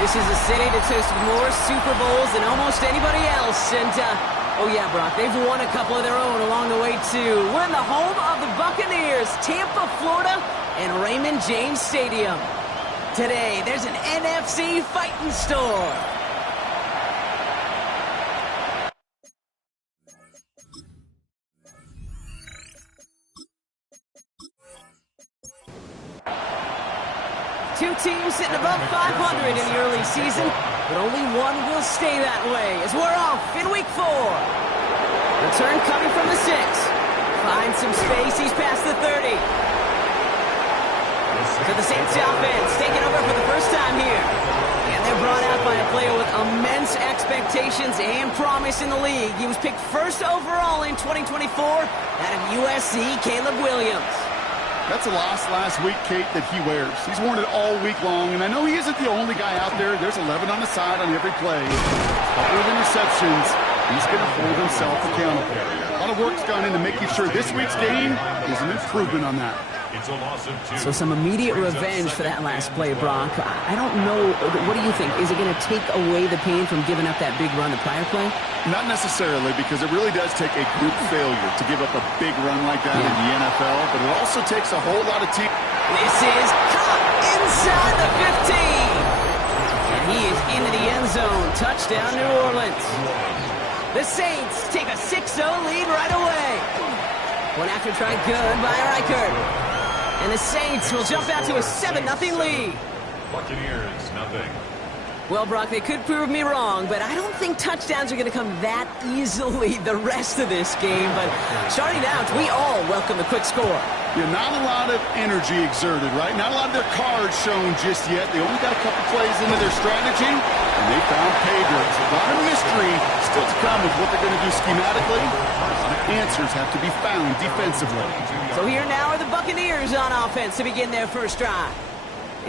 This is a city that's hosted more Super Bowls than almost anybody else. And, oh yeah, Brock, they've won a couple of their own along the way, too. We're in the home of the Buccaneers, Tampa, Florida, and Raymond James Stadium. Today, there's an NFC fighting store. Two teams sitting above 500 in the early season, but only one will stay that way as we're off in week 4. Return coming from the 6. Finds some space, he's past the 30. So the Saints offense taking over for the first time here. And they're brought out by a player with immense expectations and promise in the league. He was picked first overall in 2024 out of USC, Caleb Williams. That's a loss last week, Kate, that he wears. He's worn it all week long, and I know he isn't the only guy out there. There's 11 on the side on every play. A couple of interceptions. He's going to hold himself accountable. A lot of work's gone into making sure this week's game is an improvement on that. So some immediate revenge for that last play, Brock. I don't know. What do you think? Is it going to take away the pain from giving up that big run the prior play? Not necessarily, because it really does take a group failure to give up a big run like that in the NFL, but it also takes a whole lot of team. This is caught inside the 15. And he is into the end zone. Touchdown, New Orleans. The Saints take a 6-0 lead right away. One after try good by Reichert. And the Saints will jump out to a 7-0 lead. Buccaneers, nothing. Well, Brock, they could prove me wrong, but I don't think touchdowns are going to come that easily the rest of this game. But starting out, we all welcome the quick score. Yeah, not a lot of energy exerted, right? Not a lot of their cards shown just yet. They only got a couple plays into their strategy, and they found pay dirt. A lot of mystery still to come with what they're going to do schematically. A lot of answers have to be found defensively. So here now are the Buccaneers on offense to begin their first drive.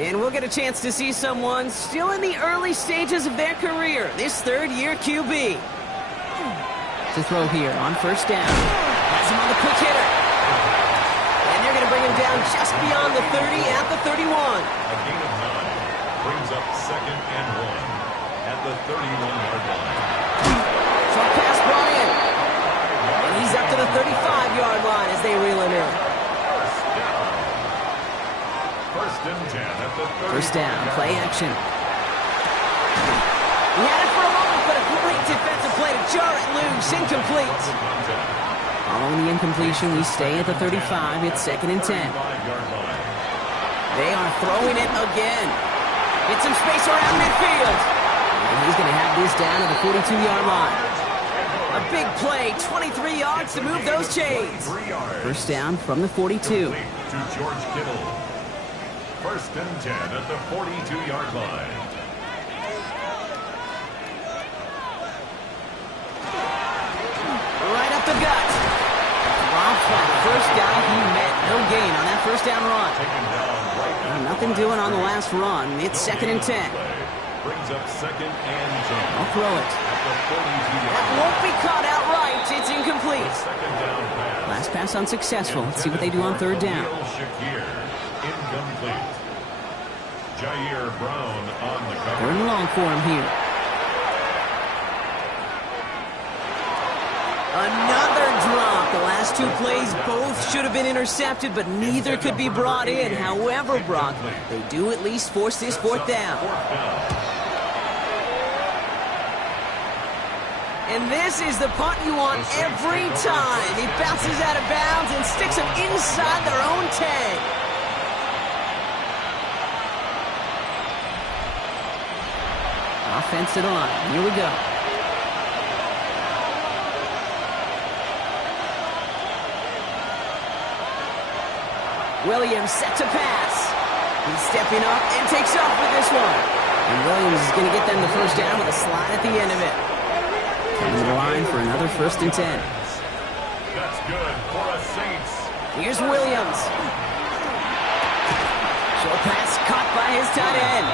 And we'll get a chance to see someone still in the early stages of their career, this third-year QB. To throw here on first down. Has him on the quick hitter. And they're going to bring him down just beyond the 30 at the 31. A gain of 9 brings up 2nd and 1 at the 31-yard line. Short pass brought in. And he's up to the 35-yard line as they reel him in. First and 10 at the 30. First down, play action. He had it for a moment, but a great defensive play to jar it loose. Incomplete. Following the incompletion, we stay at the 35. It's 2nd and 10. They are throwing it again. Get some space around midfield. And he's going to have this down at the 42-yard line. A big play, 23 yards to move those chains. First down from the 42. To George Kittle. First and 10 at the 42-yard line. Right up the gut. Dropped by the first down. He met no gain on that first down run. Nothing doing on the last run. It's 2nd and 10. Brings up 2nd and 10. I'll throw it. That won't be caught outright. It's incomplete. Last pass unsuccessful. Let's see what they do on third down. Incomplete. Jair Brown on the cover. 3rd and long for him here. Another drop. The last two plays both should have been intercepted, but neither could be brought in. However, Brock, they do at least force this 4th down. And this is the punt you want every time. He bounces out of bounds and sticks them inside their own 10. Offense to the line. Here we go. Williams set to pass. He's stepping up and takes off with this one. And Williams is going to get them the first down with a slide at the end of it. Coming to the line for another 1st and 10. That's good for a Saints. Here's Williams. Short pass caught by his tight end.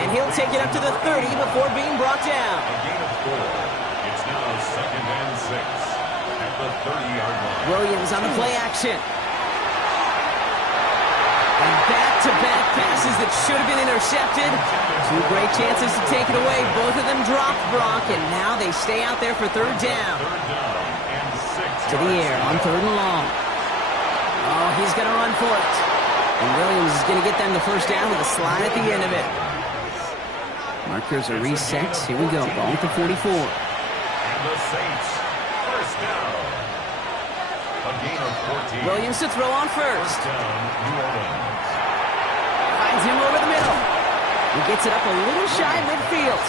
And he'll take it up to the 30 before being brought down. A gain of 4. It's now 2nd and 6 at the 30-yard line. Williams on the play action. And back-to-back passes that should have been intercepted. 2 great chances to take it away. Both of them dropped, Brock, and now they stay out there for 3rd down. 3rd down and 6. To the air on 3rd and long. Oh, he's going to run for it. And Williams is going to get them the first down with a slide at the end of it. Markers are reset. Here we go. Ball at the 44. And the Saints, 1st down. A gain of 14. Williams to throw on 1st. 1st down, New Orleans. Finds him over the middle. He gets it up a little shy of midfield.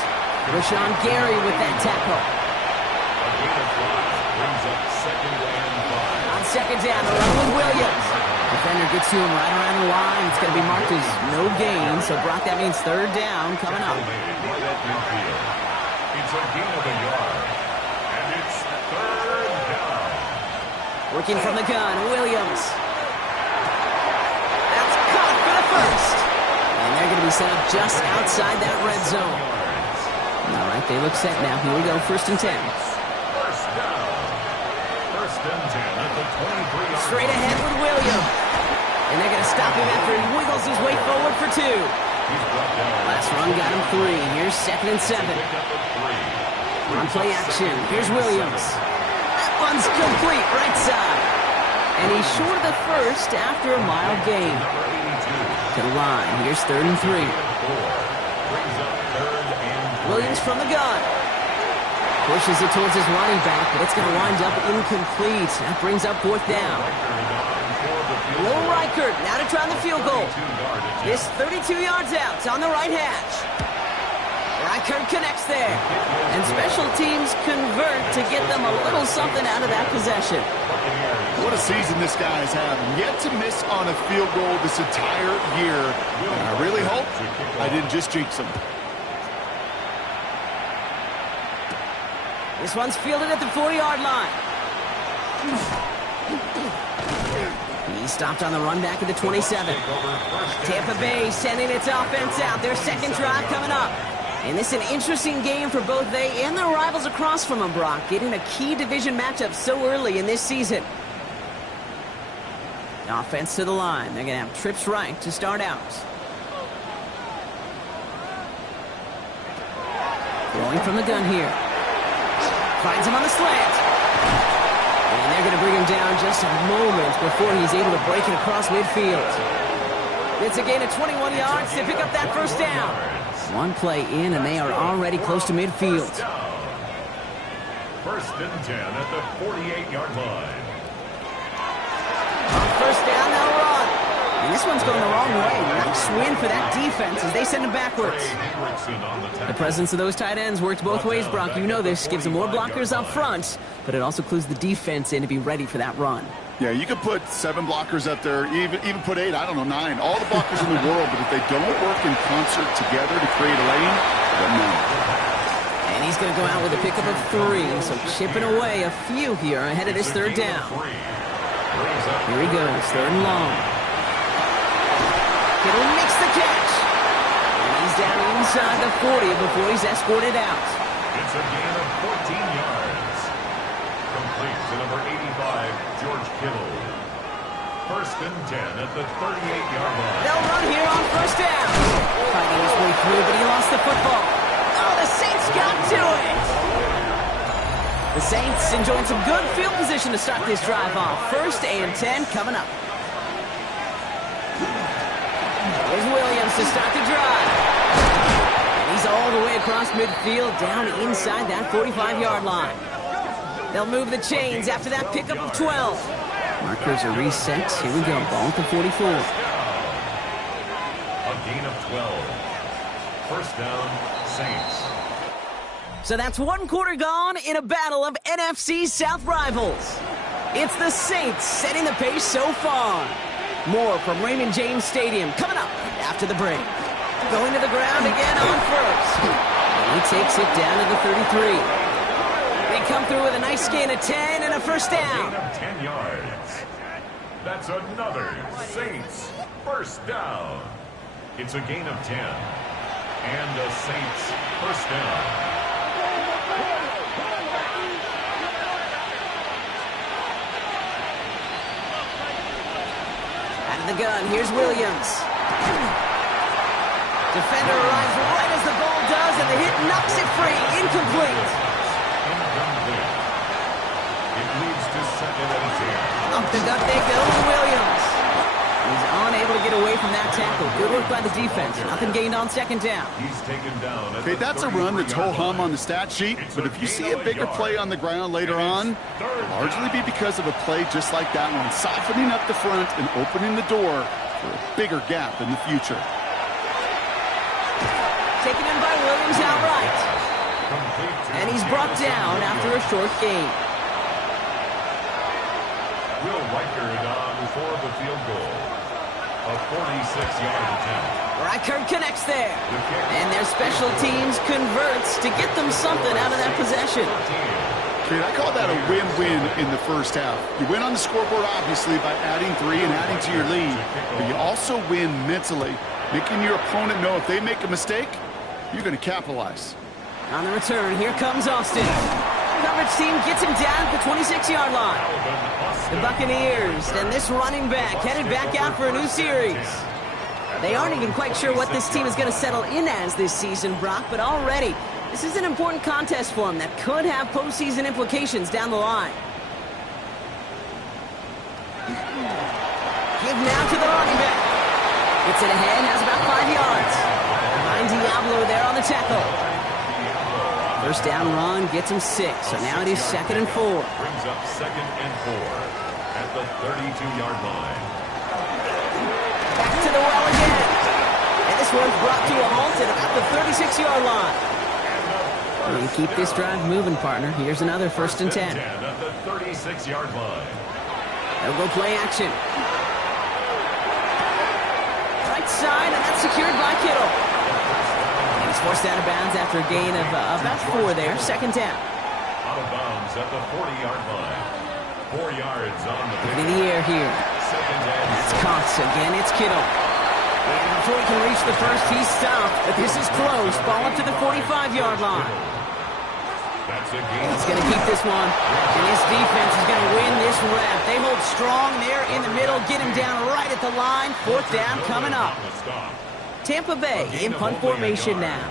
Rashawn Gary with that tackle. A gain of 5 brings up 2nd and 5. On 2nd down, along with Williams. Defender gets to him right around the line. It's going to be marked as no gain. So, Brock, that means 3rd down coming up. Right at midfield. It's a gain of a yard. And it's 3rd down. Working from the gun, Williams. That's caught for the first. And they're going to be set up just outside that red zone. All right, they look set now. Here we go, 1st and 10. 1st down. 1st and 10 at the 23-yard line. Straight ahead with Williams. And they're going to stop him after he wiggles his way forward for 2. He's brought down. Last run got him 3. Here's 2nd and 7. Picked up a 3. On play action, here's Williams. That one's complete, right side. And he's short of the first after a mile gain. Number 82. To the line, here's 3rd and 3. 4. Brings up 3rd and 3. Williams from the gun. Pushes it towards his running back, but it's going to wind up incomplete. That brings up 4th down. Will Reichert now to try the field goal. This 32 yards out. It's on the right hash. Reichert connects there. And special teams convert to get them a little something out of that possession. What a season this guy's having. Yet to miss on a field goal this entire year. And I really hope I didn't just jinx him. This one's fielded at the 40-yard line. He stopped on the run back at the 27. Tampa Bay sending its offense out. Their 2nd drive coming up. And this is an interesting game for both they and their rivals across from them, Brock, getting a key division matchup so early in this season. Offense to the line. They're going to have trips right to start out. Throwing from the gun here. Finds him on the slant. And they're going to bring him down just a moment before he's able to break it across midfield. It's a gain of 21 yards to pick up that 1st down. One play in, and they are already close to midfield. 1st and 10 at the 48-yard line. On 1st down, they'll run. And this one's going the wrong way. Nice win for that defense as they send him backwards. The presence of those tight ends works both ways, Brock. You know this. Gives them more blockers up front, but it also clues the defense in to be ready for that run. Yeah, you could put 7 blockers up there, even put 8, I don't know, 9. All the blockers in the world, but if they don't work in concert together to create a lane, then no. And he's going to go out with a pickup of 3, so chipping away a few here ahead of this 3rd down. Here he goes, 3rd and long. He'll mix the catch. And he's down inside the 40 before he's escorted out. It's a gain of 14 yards. Complete to number 85, George Kittle. 1st and 10 at the 38-yard line. They'll run here on 1st down. Fighting his way through, but he lost the football. Oh, the Saints got to it. The Saints enjoying some good field position to start this drive off. 1st and 10 coming up. There's Williams to start the drive. And he's all the way across midfield, down inside that 45-yard line. They'll move the chains after that pickup of 12. Markers are reset. Here we go. Ball at the 44. A gain of 12. 1st down, Saints. So that's 1 quarter gone in a battle of NFC South rivals. It's the Saints setting the pace so far. More from Raymond James Stadium coming up after the break. Going to the ground again on first. And he takes it down to the 33. They come through with a nice gain of 10 and a first down. A gain of 10 yards. That's another Saints first down. It's a gain of 10. And a Saints first down. Out of the gun, here's Williams. Defender arrives right as the ball does, and the hit knocks it free. Incomplete. It leads to second and 10. Up the gut they go to Williams. He's unable to get away from that tackle. Good work by the defense. Nothing gained on second down. He's taken down. Okay, that's a run that's ho-hum on the stat sheet, but if you see a bigger play on the ground later on, it'll largely be because of a play just like that one, softening up the front and opening the door for a bigger gap in the future. Taken in by Williams outright. And he's brought down after a short gain. Will Reichard on for the field goal. A 46-yard attempt. Reichard connects there. And their special teams converts to get them something out of that possession. Dude, I call that a win-win in the first half. You win on the scoreboard, obviously, by adding 3 and adding to your lead. But you also win mentally, making your opponent know if they make a mistake, you're going to capitalize. On the return, here comes Austin. Coverage team gets him down at the 26-yard line. The Buccaneers and this running back headed back out for a new series. They aren't even quite sure what this team is going to settle in as this season, Brock, but already this is an important contest for them that could have postseason implications down the line. Give now to the running back. Gets it ahead, has about 5 yards. Behind Diablo there on the tackle. First down run gets him 6, so now it is 2nd and 4. Brings up 2nd and 4 at the 32-yard line. Back to the well again. And this one's brought to a halt at about the 36-yard line. And keep this drive moving, partner. Here's another 1st and 10. At the 36-yard line. They'll go play action. Right side, and that's secured by Kittle. He's forced out of bounds after a gain of about 4 there. 2nd down. Out of bounds at the 40-yard line. 4 yards on the In the air here. 2nd and That's Cox again. It's Kittle. And before he can reach the first, he's stopped. But this is close. Ball up to the 45-yard line. That's a gain. He's going to keep this one. And his defense is going to win this rep. They hold strong there in the middle. Get him down right at the line. 4th down coming up. Tampa Bay in punt formation now.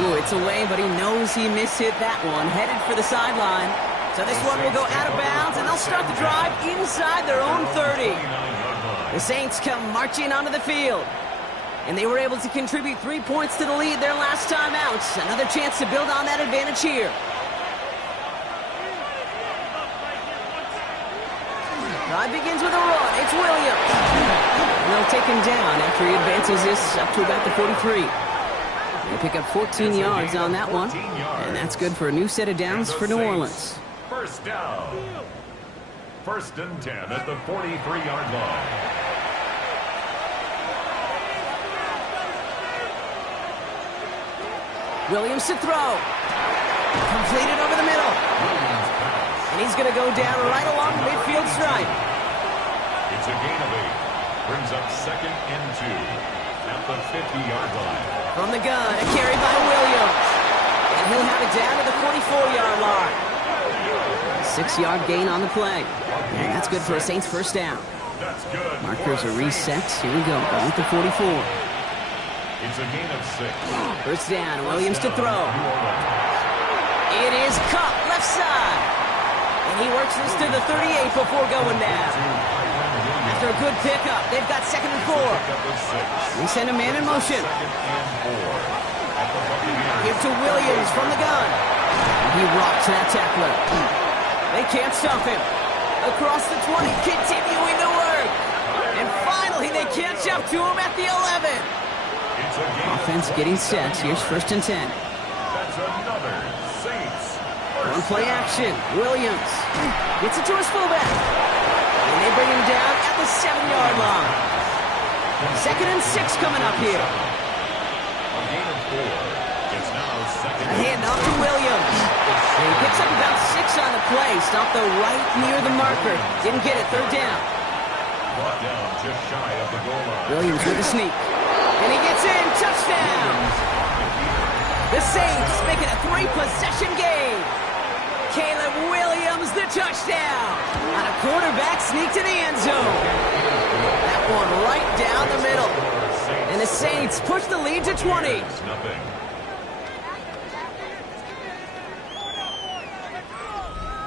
Ooh, it's away, but he knows he mishit that one. Headed for the sideline. So this one will go out of bounds, and they'll start the drive inside their own 30. The Saints come marching onto the field. And they were able to contribute 3 points to the lead their last time out. Another chance to build on that advantage here. Drive begins with a run. It's Williams. And they'll take him down after he advances this up to about the 43. They pick up 14 yards on that one. And that's good for a new set of downs for New Orleans. First down. 1st and 10 at the 43-yard line. Williams to throw. Completed over the middle. And he's going to go down right along the midfield stripe. It's a gain of 8. Brings up 2nd and 2 at the 50-yard line. From the gun, a carry by Williams. And he'll have it down to the 44-yard line. 6-yard gain on the play. And that's good for a Saints first down. That's good. Markers are reset. Here we go. Going with the 44. It's a gain of 6. First down, Williams to throw. It is Cup, left side. And he works this to the 38 before going down. After a good pickup, they've got 2nd and 4. We send a man in motion. Give to Williams from the gun. And he rocks that tackler. They can't stop him. Across the 20, continuing to work. And finally, they catch up to him at the 11. Offense getting set. Here's 1st and 10. That's another Saints. On play action. Williams gets it to his fullback. And they bring him down at the 7-yard line. 2nd and 6 coming up here. gain of 4. It's now second. A handoff to Williams. And he picks up about 6 on the play. Stopped though right near the marker. Didn't get it. Third down. Brought down just shy of the goal line. Williams with a sneak. And he gets in. Touchdown. The Saints make it a 3-possession game. Caleb Williams, the touchdown. On a quarterback sneak to the end zone. That one right down the middle. And the Saints push the lead to 20. Nothing.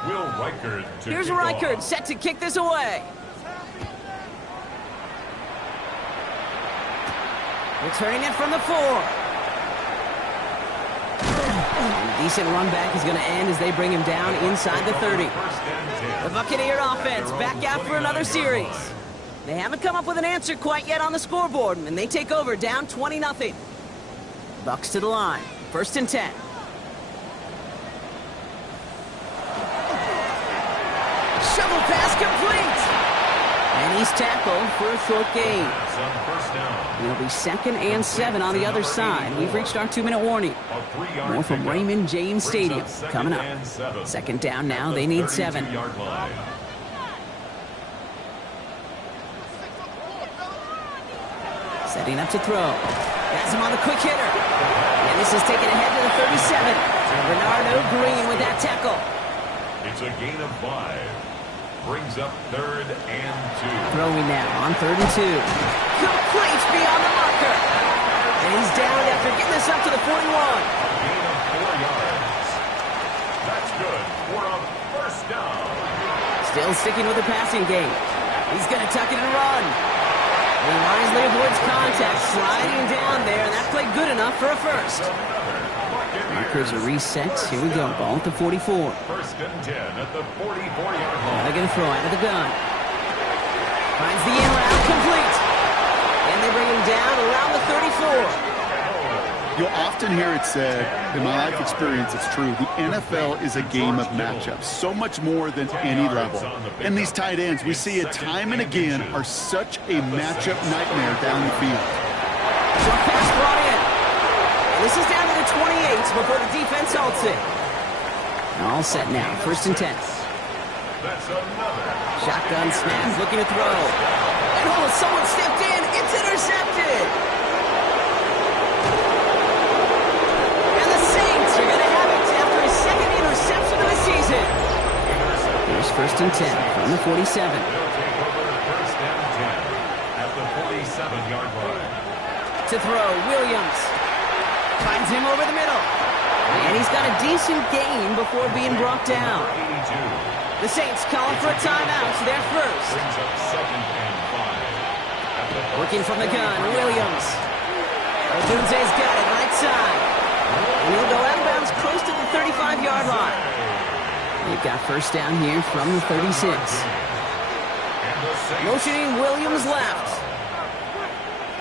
Will Reichard to Here's kick Reichard off. set to kick this away. Returning it from the 4. And decent run back is going to end as they bring him down inside the 30. First and 10. The Buccaneer offense back out for another series. They haven't come up with an answer quite yet on the scoreboard, and they take over down 20-0. Bucs to the line. First and 10. Shovel pass complete. And he's tackled for a short gain. It's on first down. It'll be 2nd and 7 on the other side. We've reached our 2-minute warning. A 3-yard More from pickup. Raymond James Brings Stadium up second coming up. and 7. Second down now. At They the need 7. 32-yard line. Setting up to throw. Has him on the quick hitter. And this is taken ahead to the 37. Bernardo Green with that tackle. It's a gain of 5. Brings up 3rd and 2. Throwing now on 3rd and 2. Complete beyond the marker. And he's down after getting this up to the 41. Gain of 4 yards. That's good for a first down. Still sticking with the passing game. He's going to tuck it and run. And he wisely avoids contact, sliding down there, and that played good enough for a first. Markers are reset. Here we go. Ball at the 44. First and 10 at the 44-yard line. They're going to throw out of the gun. Finds the in route, complete. And they bring him down around the 34. You'll often hear it said, in my life experience, it's true, the NFL is a game of matchups, so much more than any level. And these tight ends, we see it time and again, are such a matchup nightmare down the field. Short pass brought in. And this is down to the 28 before the defense halts it. All set now. First and 10. That's another. Shotgun snap, looking to throw. And oh, someone stepped in. It's intercepted. And the Saints are going to have it after his 2nd interception of the season. Here's first and 10 from the 47. They'll take over first and 10 at the 47-yard line. To throw, Williams. Finds him over the middle. And he's got a decent gain before being brought down. 82. The Saints calling for a timeout. They're first. Brings up 2nd and 5. At the Working from the gun, Williams. Odunze's got it right side. And he'll go out of bounds close to the 35-yard line. They've got first down here from the 36. And the Saints Motioning Williams left.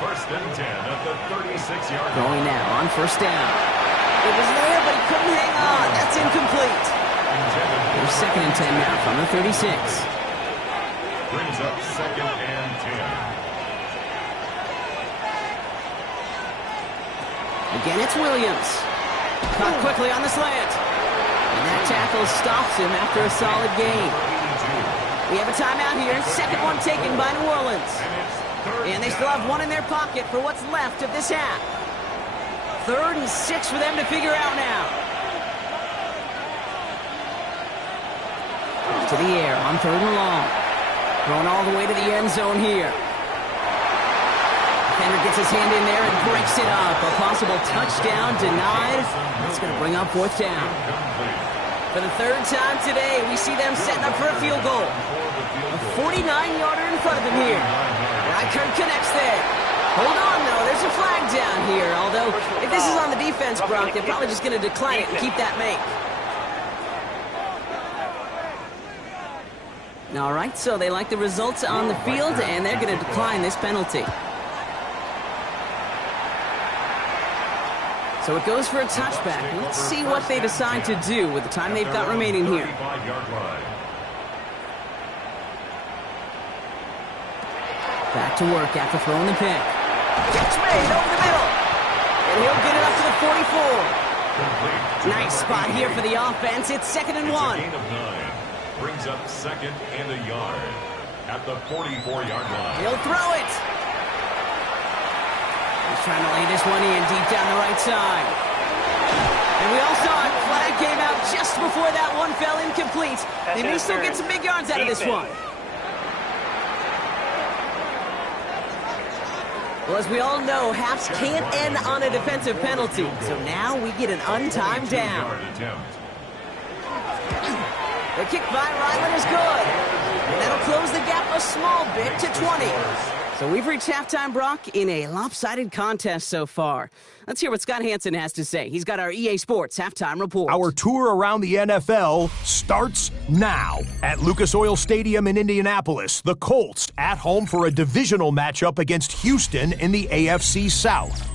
first and 10 at the 36-yard line. Going now on first down. It was there, but he couldn't hang on. That's incomplete. There's 2nd and 10 now from the 36. Brings up 2nd and 10. Again, it's Williams. Caught quickly on the slant. And that tackle stops him after a solid gain. We have a timeout here. Second one taken by New Orleans. And they still have one in their pocket for what's left of this half. 3rd and 6 for them to figure out now. To the air on 3rd and long. Thrown all the way to the end zone here. Defender gets his hand in there and breaks it up. A possible touchdown denied. That's going to bring up 4th down. For the 3rd time today, we see them setting up for a field goal. A 49-yarder in front of them here. Reichard connects there. Hold on, though. There's a flag down here. Although, if this is on the defense, Brock, they're probably just going to decline it and keep that make. All right, so they like the results on the field, and they're going to decline this penalty. So it goes for a touchback. Let's see what they decide to do with the time they've got remaining here. Back to work after throwing the pick. Catch made over the middle. And He'll get it up to the 44. Complete. Nice spot here for the offense. It's 2nd and 1. It's a gain of 9. Brings up 2nd and a yard at the 44-yard line. He'll throw it. He's trying to lay this one in deep down the right side. And we all saw it. Flag came out just before that one fell incomplete. They may still get some big yards out of this one. Well, as we all know, halves can't end on a defensive penalty. So now we get an untimed down. The kick by Ryland is good. And that'll close the gap a small bit to 20. So we've reached halftime, Brock, in a lopsided contest so far. Let's hear what Scott Hansen has to say. He's got our EA Sports halftime report. Our tour around the NFL starts now. At Lucas Oil Stadium in Indianapolis, the Colts at home for a divisional matchup against Houston in the AFC South.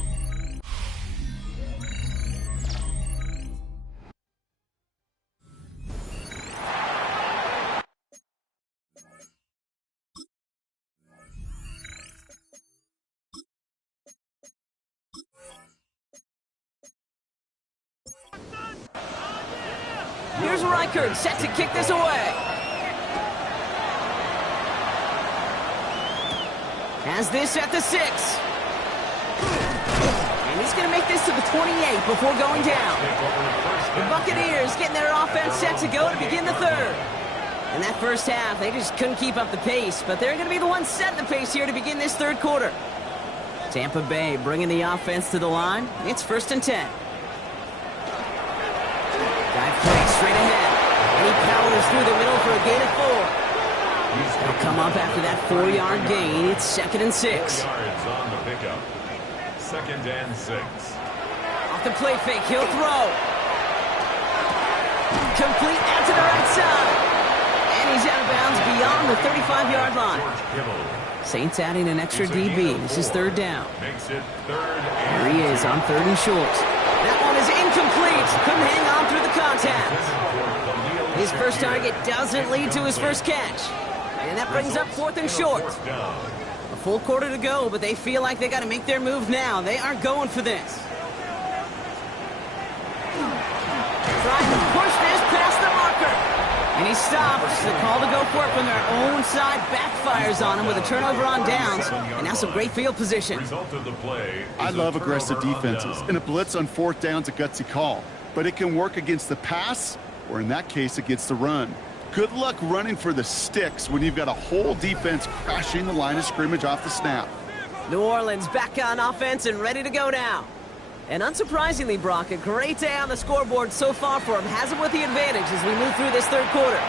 Here's Reichert, set to kick this away. Has this at the 6. And he's going to make this to the 28 before going down. The Buccaneers getting their offense set to go to begin the 3rd. In that first half, they just couldn't keep up the pace, but they're going to be the ones setting the pace here to begin this 3rd quarter. Tampa Bay bringing the offense to the line. It's 1st and 10. Dive play straight ahead. And he powers through the middle for a gain of 4. He'll come up after that 4-yard gain. It's 2nd and 6. 4 yards on the pickup. 2nd and 6. Off the play fake, he'll throw. Complete out to the right side. And he's out of bounds beyond the 35-yard line. Saints adding an extra DB. This is 3rd down. Makes it 3rd and There he is on 3rd and short. That one is incomplete. Couldn't hang on through the contact. His first target doesn't lead to his first catch. And that brings up 4th and short. A full quarter to go, but they feel like they got to make their move now. They aren't going for this. Trying to push this past the marker. And he stops. The call to go for it from their own side backfires on him with a turnover on downs. And now some great field position. Result of the play. I love aggressive defenses, and a blitz on 4th down's a gutsy call. But it can work against the pass, or in that case, against the run. Good luck running for the sticks when you've got a whole defense crashing the line of scrimmage off the snap. New Orleans back on offense and ready to go now. And unsurprisingly, Brock, a great day on the scoreboard so far for him. Has him with the advantage as we move through this 3rd quarter.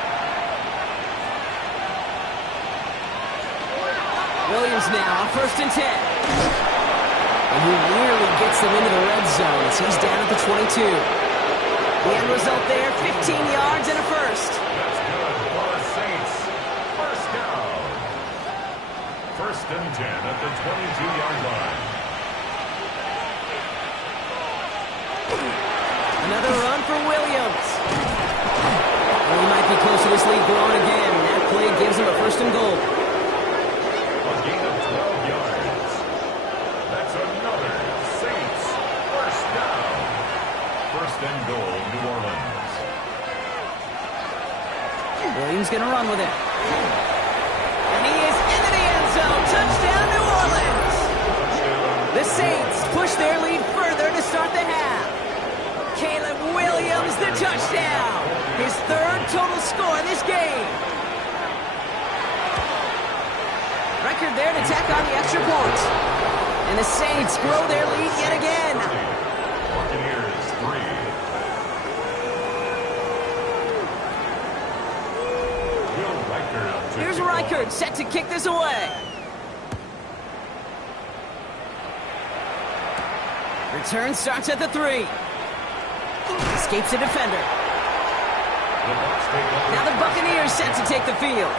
Williams now on 1st and 10. And he nearly gets them into the red zone as he's down at the 22. The end result there, 15 yards and a first. That's good for the Saints. 1st down. 1st and 10 at the 22-yard line. Another run for Williams. Well, he might be close to this lead growing again. And that play gives him a 1st and goal. A gain of 12 yards. That's another Saints 1st down. 1st and goal, New Orleans. Williams going to run with it. And he is into the end zone. Touchdown, New Orleans. The Saints push their lead further to start the half. Caleb Williams, the touchdown. His 3rd total score in this game. Record there to tack on the extra point. And the Saints grow their lead yet again. Buccaneers 3. Will Reichert. Here's Reichert set to kick this away. Return starts at the 3. Escapes a defender. Now the Buccaneers set to take the field.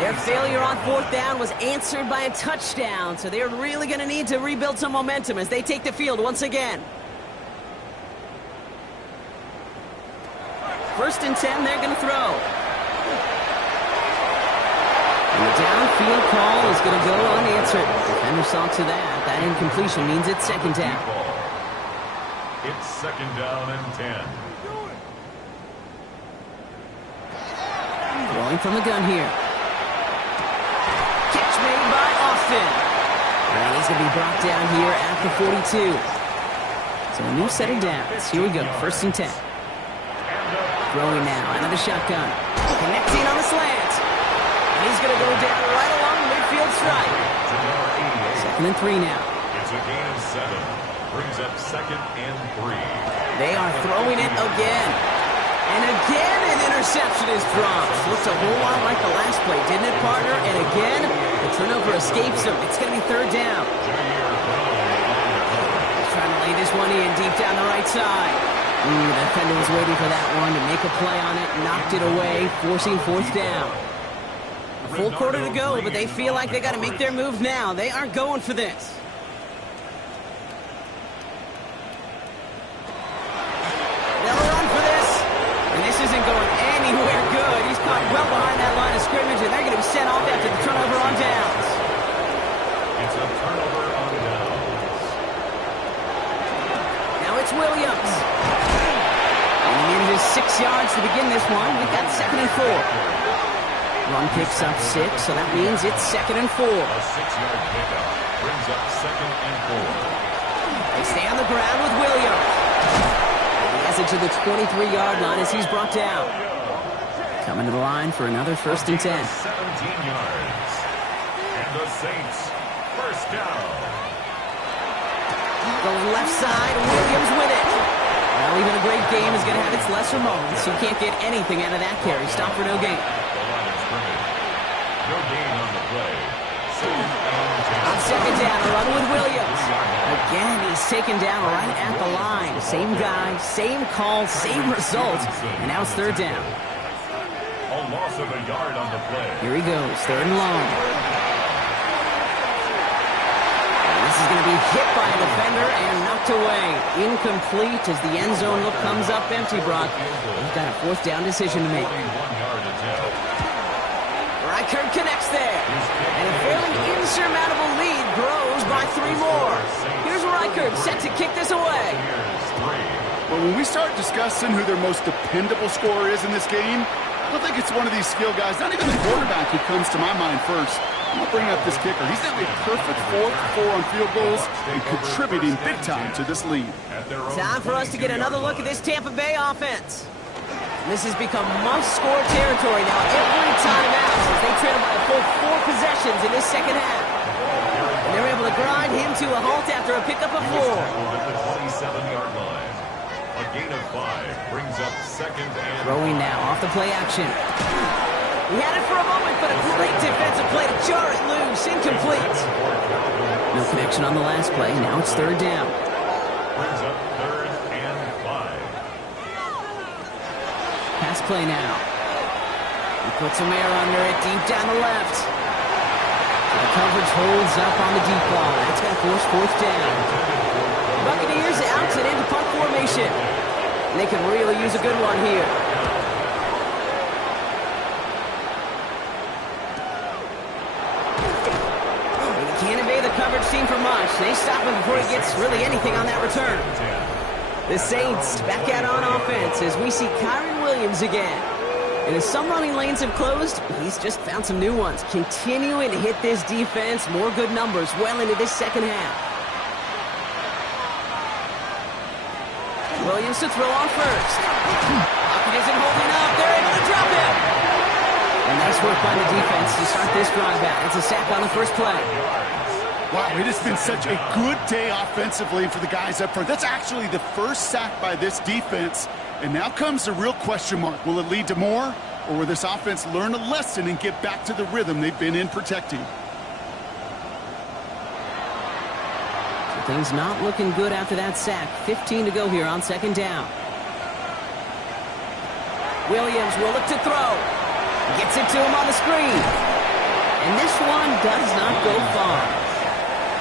Their failure on 4th down was answered by a touchdown, so they're really going to need to rebuild some momentum as they take the field once again. 1st and 10, they're going to throw. And the downfield call is going to go unanswered. Defender saw to that. That incompletion means it's 2nd down. It's second down and 10. Throwing from the gun here. Catch made by Austin. And he's going to be brought down here at the 42. So a new set of downs. Here we go, first and 10. Throwing now, out of the shotgun. Connecting on the slant. And he's going to go down right along the midfield stripe. Second and 3 now. It's a gain of 7. Brings up second and 3. They are throwing it again. And again an interception is dropped. Looks a whole lot like the last play, didn't it, partner? And again, the turnover escapes him. It's going to be third down. He's trying to lay this one in deep down the right side. The defender was waiting for that one to make a play on it, knocked it away, forcing fourth down. A full quarter to go, but they feel like they got to make their move now. They aren't going for this. They'll run for this. And this isn't going anywhere good. He's caught well behind that line of scrimmage, and they're going to be sent off after the turnover on downs. It's a turnover on downs. Now it's Williams. And he needed his 6 yards to begin this one. We've got second and 4. Run picks up 6, so that means it's second and 4. A 6-yard pickup brings up second and 4. They stay on the ground with Williams. He has it to the 23-yard line as he's brought down. Coming to the line for another first and 10. 17 yards. And the Saints, first down. Going left side, Williams with it. Well, even a great game is going to have its lesser moments. You can't get anything out of that carry. Stop for no gain. The line of scrimmage. No gain on the play. Second and 10. On second down, a run with Williams. Again, he's taken down right at the line. Same guy, same call, same result. And now it's third down. A loss of a yard on the play. Here he goes, third and long. And this is going to be hit by a defender and knocked away. Incomplete as the end zone look comes up empty, Brock. We've got a fourth down decision to make. 1-yard attempt. Reichert connects there. And a fairly insurmountable lead grows by 3 more. Here's Reichert set to kick this away. Here's 3. But when we start discussing who their most dependable scorer is in this game, I don't think it's one of these skill guys, not even the quarterback, who comes to my mind first. I'm going to bring up this kicker. He's now a perfect 4 for 4 on field goals and contributing big time to this lead. Time for us to get another look at this Tampa Bay offense. This has become must-score territory now every time out as they trail by a full 4 possessions in this second half. And they're able to grind him to a halt after a pickup of 4. At the 27-yard line. A gain of 5 brings up second and... Throwing now off the play action. He had it for a moment, but a great defensive play to jar it loose. Incomplete. No connection on the last play. Now it's third down. Brings up third and 5. Pass play now. He puts some air under it deep down the left. The coverage holds up on the deep ball. That's going to force fourth down. Buccaneers out and into punt formation. And they can really use a good one here. He can't evade the coverage team for much. They stop him before he gets really anything on that return. The Saints back out on offense as we see Kyron Williams again. And as some running lanes have closed, he's just found some new ones. Continuing to hit this defense, more good numbers well into this second half. Williams to throw on first. Pocket isn't holding up. They're able to drop him. And nice work by the defense to start this drive out. It's a sack on the first play. Wow, it has been such a good day offensively for the guys up front. That's actually the first sack by this defense. And now comes the real question mark. Will it lead to more? Or will this offense learn a lesson and get back to the rhythm they've been in protecting? So things not looking good after that sack. 15 to go here on second down. Williams will look to throw. Gets it to him on the screen. And this one does not go far.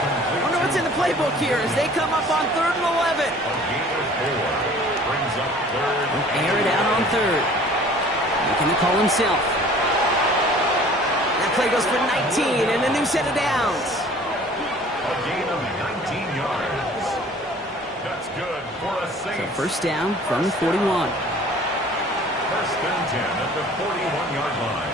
I wonder what's in the playbook here as they come up on 3rd and 11. Air it out on 3rd. Making the call himself. That play goes for 19 and a new set of downs. A gain of 19 yards. That's good for a So Saints. first down from the 41. First and 10 at the 41-yard line.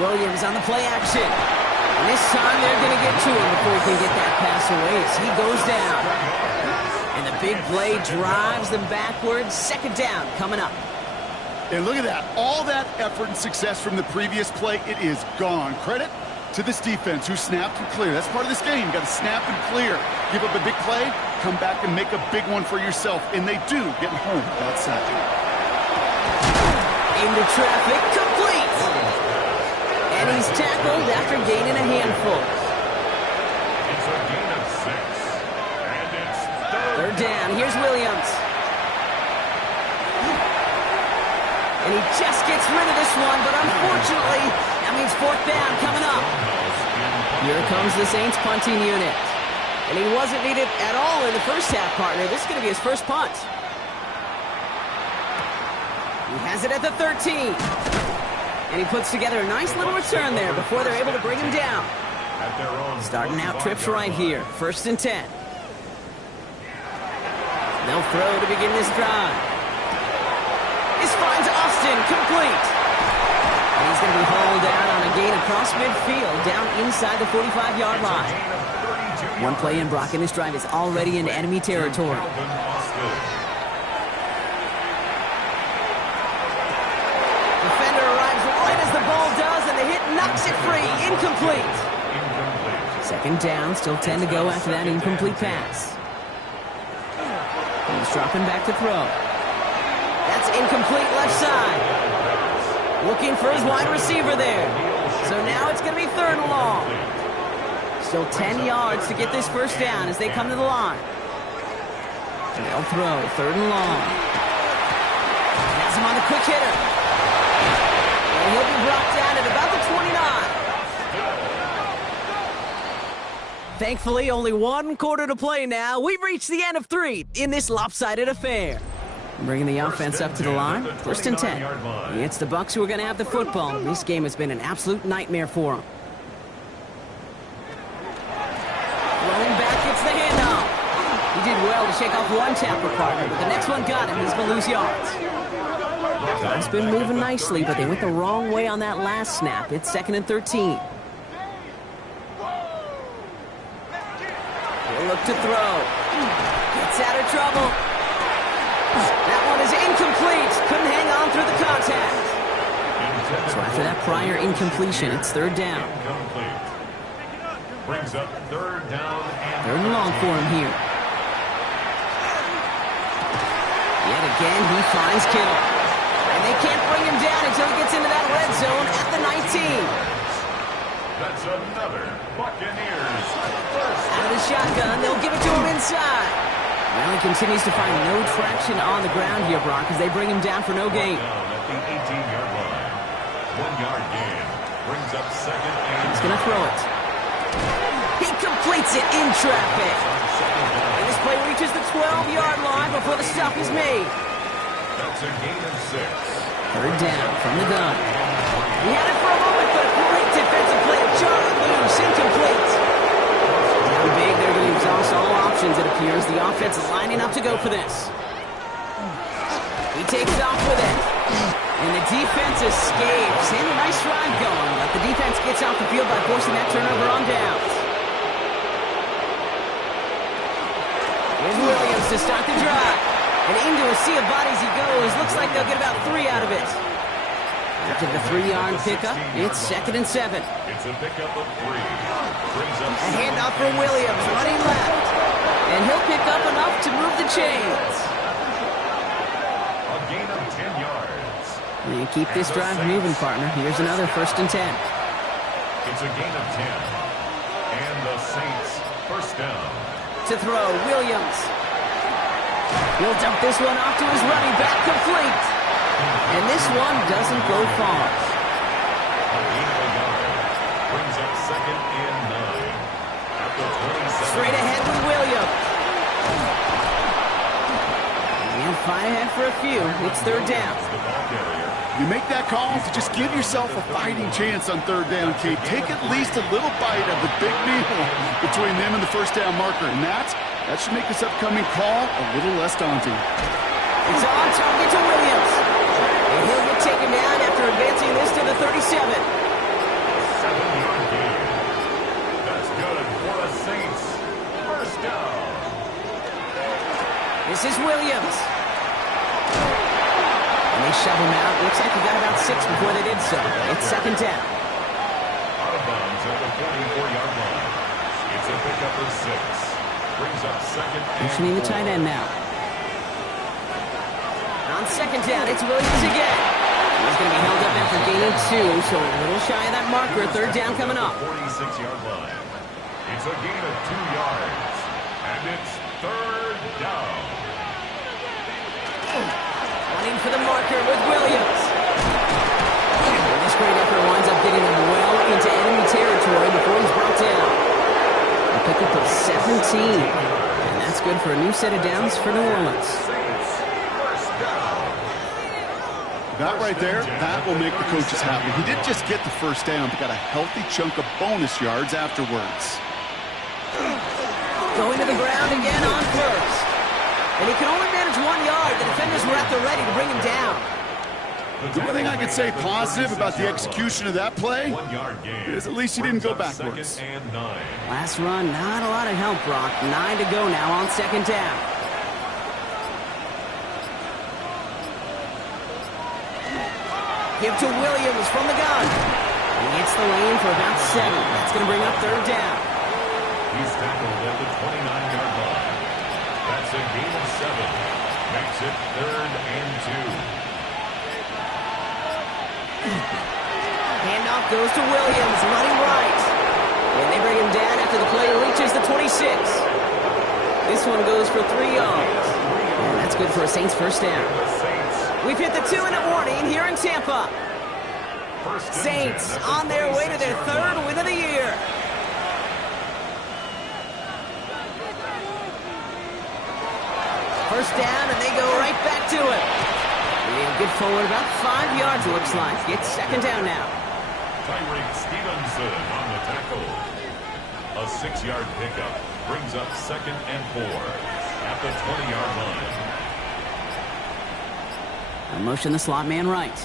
Williams on the play action. And this time they're going to get to him before he can get that pass away as he goes down. And the big play drives them backwards. Second down coming up. And look at that. All that effort and success from the previous play, it is gone. Credit to this defense who snapped and cleared. That's part of this game. You got to snap and clear. Give up a big play, come back and make a big one for yourself. And they do, getting home that sack. Into traffic, complete. And he's tackled after gaining a handful. It's a gain of 6. And it's Third down. Here's Williams. And he just gets rid of this one, but unfortunately, that means fourth down coming up. Here comes the Saints punting unit. And he wasn't needed at all in the first half, partner. This is going to be his first punt. He has it at the 13. And he puts together a nice little return there before they're able to bring him down. Starting out trips right here. First and 10. They'll throw to begin this drive. This finds Austin, complete. And he's going to be hauled down on a gain across midfield, down inside the 45-yard line. One play in, Brock, and this drive is already in enemy territory. Defender arrives right as the ball does, and the hit knocks it free. Incomplete. Second down, still 10 to go after that incomplete pass. He's dropping back to throw. That's incomplete left side. Looking for his wide receiver there. So now it's going to be third and long. Still 10 yards to get this first down as they come to the line. And they'll throw third and long. Has him on the quick hitter. And he'll be brought down at about the 29. Thankfully, only one quarter to play now. We've reached the end of 3 in this lopsided affair. Bringing the offense up to the line. First and 10. It's the Bucs who are going to have the football. This game has been an absolute nightmare for them. Rolling back, gets the handoff. He did well to shake off one tackle partner, but the next one got him. He's going to lose yards. Bucs been moving nicely, but they went the wrong way on that last snap. It's second and 13. He'll look to throw. Gets out of trouble. That one is incomplete. Couldn't hang on through the contact. So after that prior incompletion, it's third down. Brings up third down and Third and long for him here. Yet again, he finds Kittle. And they can't bring him down until he gets into that red zone at the 19. that's another Buccaneers first. Out of the shotgun, they'll give it to him inside. Well, he continues to find no traction on the ground here, Brock, as they bring him down for no gain. Down at the 18-yard line. 1-yard gain. Brings up second and He's going to throw it. He completes it in traffic. And this play reaches the 12-yard line before the stop is made. that's a gain of 6. Third down from the gun. He had it for a moment, but a great defensive play to jar it loose. Incomplete. Down big, they're going to exhaust all options, it appears. The offense is lining up to go for this. He takes off with it. And the defense escapes. And a nice drive going, but the defense gets off the field by forcing that turnover on downs. Here's Williams to start the drive. And into a sea of bodies he goes. Looks like they'll get about 3 out of it. After the 3-yard pickup, it's second and 7. It's a pickup of 3. Brings up A handoff for Williams, running left. And he'll pick up enough to move the chains. a gain of 10 yards. You keep this drive moving, partner. Here's another first and 10. It's a gain of 10. And the Saints first down. To throw, Williams. He'll dump this one off to his running back, complete. And this one doesn't go far. A gain of a yard. Brings up second and 9. At the 27. Straight ahead with Williams. And fight ahead for a few. It's third down. The ball carrier. You make that call to just give yourself a fighting chance on third down, Kate. Take at least a little bite of the big meal between them and the first down marker. And that should make this upcoming call a little less daunting. It's on target to Williams. And he'll get taken down after advancing this to the 37. 7-yard gain. That's good for the Saints. First down. This is Williams. And they shove him out. Looks like he got about 6 before they did so. It's second down. Out of bounds at the 44-yard line. It's a pickup of 6. Brings up second and Motioning the tight end now. On second down, it's Williams again. He's going to be held up after gaining 2, so a little shy of that marker. Third down coming up. 46-yard line. It's a gain of 2 yards. And it's third down. Running for the marker with Williams. And this great effort winds up getting him well into enemy territory before he's brought down. A pickup of 17. And that's good for a new set of downs for New Orleans. Saints, first down. That right there, that will make the coaches happy. He didn't just get the first down, but got a healthy chunk of bonus yards afterwards. Going to the ground again on first. And he can only manage 1 yard. The defenders were at the ready to bring him down. The one thing I can say positive about the execution of that play 1-yard gain. is at least he didn't go backwards. Second and 9. Last run, not a lot of help, Brock. 9 to go now on second down. Give to Williams from the gun. He hits the lane for about 7. That's going to bring up third down. He's tackled at the 29-yard line. That's a gain of 7. Makes it third and 2. Handoff goes to Williams, running right. And they bring him down after the play reaches the 26. This one goes for 3 yards. And that's good for a Saints first down. We've hit the 2-minute warning here in Tampa. Saints on their way to their 3rd win of the year. First down, and they go right back to it. They'll get forward about 5 yards, it looks like. It's second down now. Tyreek Stevenson on the tackle. A 6-yard pickup brings up second and 4 at the 20-yard line. They'll motion the slot man right.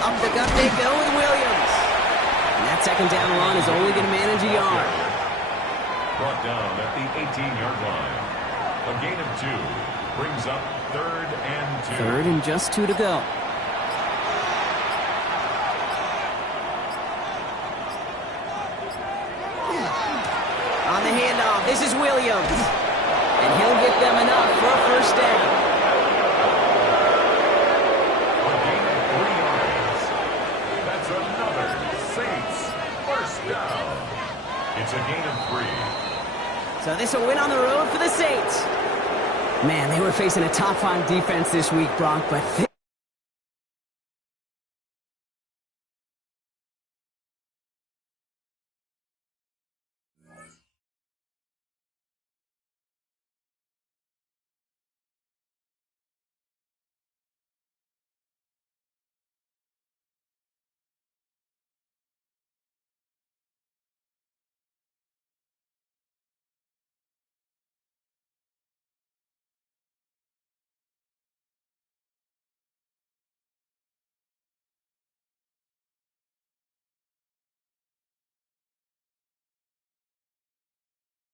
Up the gut they go with Williams. And that second down run is only going to manage a yard. Brought down at the 18-yard line. A gain of 2 brings up third and 2. Third and just 2 to go. On the handoff, this is Williams. And he'll get them enough for a first down. A gain of 3 yards. That's another Saints first down. It's a gain of 3. So this will win on the road for the Saints. Man, they were facing a top 5 defense this week, Brock, but